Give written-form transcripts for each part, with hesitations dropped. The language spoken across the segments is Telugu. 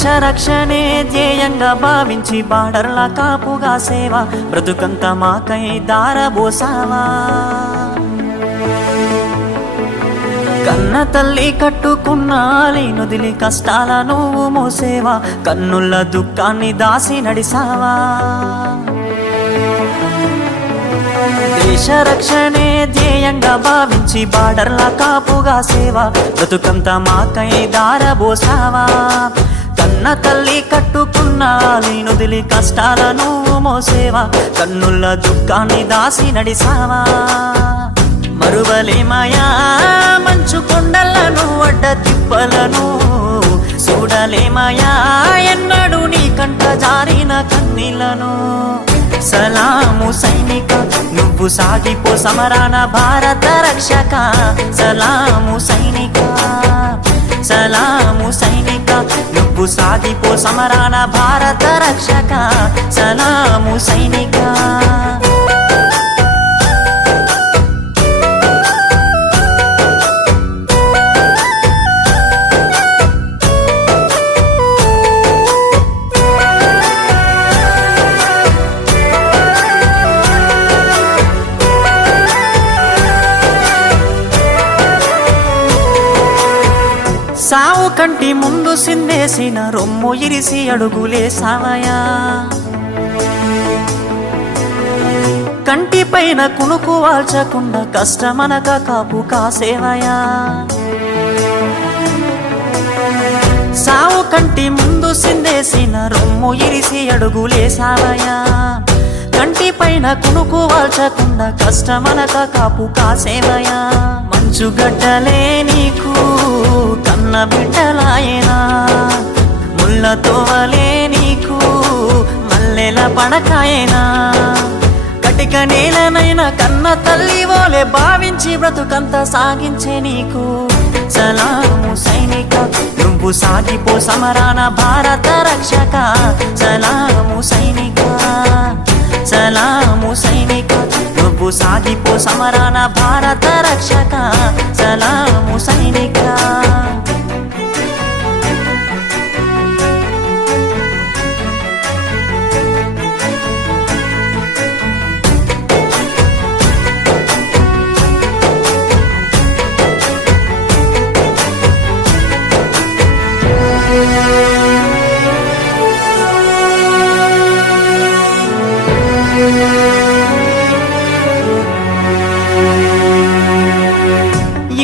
దేశ రక్షణే ధ్యేయంగా భావించి బార్డర్ల కాపుగా సేవ బ్రతుకంత మాకై దారబోసావా. కన్న తల్లి కట్టుకున్న లేనుదిలి కష్టాల నువ్వు మోసేవా, కన్నుల దుఃఖాన్ని దాసి నడిసావా. దేశ రక్షణే ధ్యేయంగా భావించి బార్డర్ల కాపుగా సేవ బ్రతుకంత మాకై దారబోసావా. కన్న తల్లి కట్టుకున్న లేనుదిలి కష్టాల నువ్వు మోసేవా, కన్నుల దుఃఖాన్ని దాసి నడిసావా. మరువలేమయా మంచు కొండలను అడ్డ తిప్పలను, చూడలేమయా ఎన్నడూ నీ కంట జారిన కన్నీళ్లను. సలాము సైనిక నువ్వు సాగిపో సమరాన భారత రక్షక. సలాము సైనిక, సలాము సైనిక నువ్వు సాగిపో సమరాన భారత రక్షక. సలాము సైనిక. సావు కంటి ముందు సిందేసిన రొమ్ము ఇరిసి అడుగులేసావయా. కంటి పైన కునుకు వాల్చకుండా కష్టమనక కాపు కాసేవయా. సావు కంటి ముందు సిందేసిన రొమ్ము ఇరిసి అడుగులేసావయా. కంటి పైన కునుకు వాల్చకుండా కష్టమనక కాపు కాసేవయా. మంచుగడ్డలే నీకు కన్న బిడ్డలాయనా, ముళ్ళతోవలే నీకు మల్లెల పడకాయనా. కటిక నేలనైనా కన్న తల్లి ఓలే భావించి బ్రతుకంత సాగించే నీకు. సలాము సైనిక నువ్వు సాగిపో సమరాన భారత రక్షక. సలాము సైనిక, సలాము సైనిక నువ్వు సాగిపో సమరాన భారత రక్షక. సలాము సైనిక.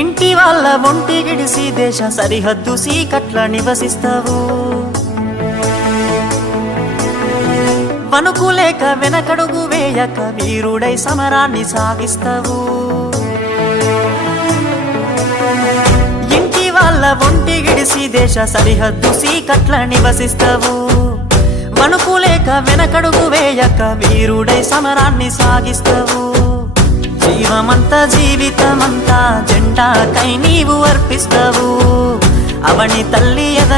ఇంటి వాళ్ళ ఒంటి గిడిసి దేశ సరిహద్దు సీకట్ల నివసిస్తావు. వణుకులేక వెనకడుగు వేయక వీరుడై సమరాన్ని సాగిస్తావు. ఇంటి వాళ్ళ ఒంటి గిడిసి దేశ సరిహద్దు సీకట్ల నివసిస్తావు. వణుకులేక వెనకడుగు వేయక వీరుడై సమరాన్ని సాగిస్తావు. జీవమంతా జీవితమంతా జెండాకై నీవు అర్పిస్తావు. అవని తల్లి ఎద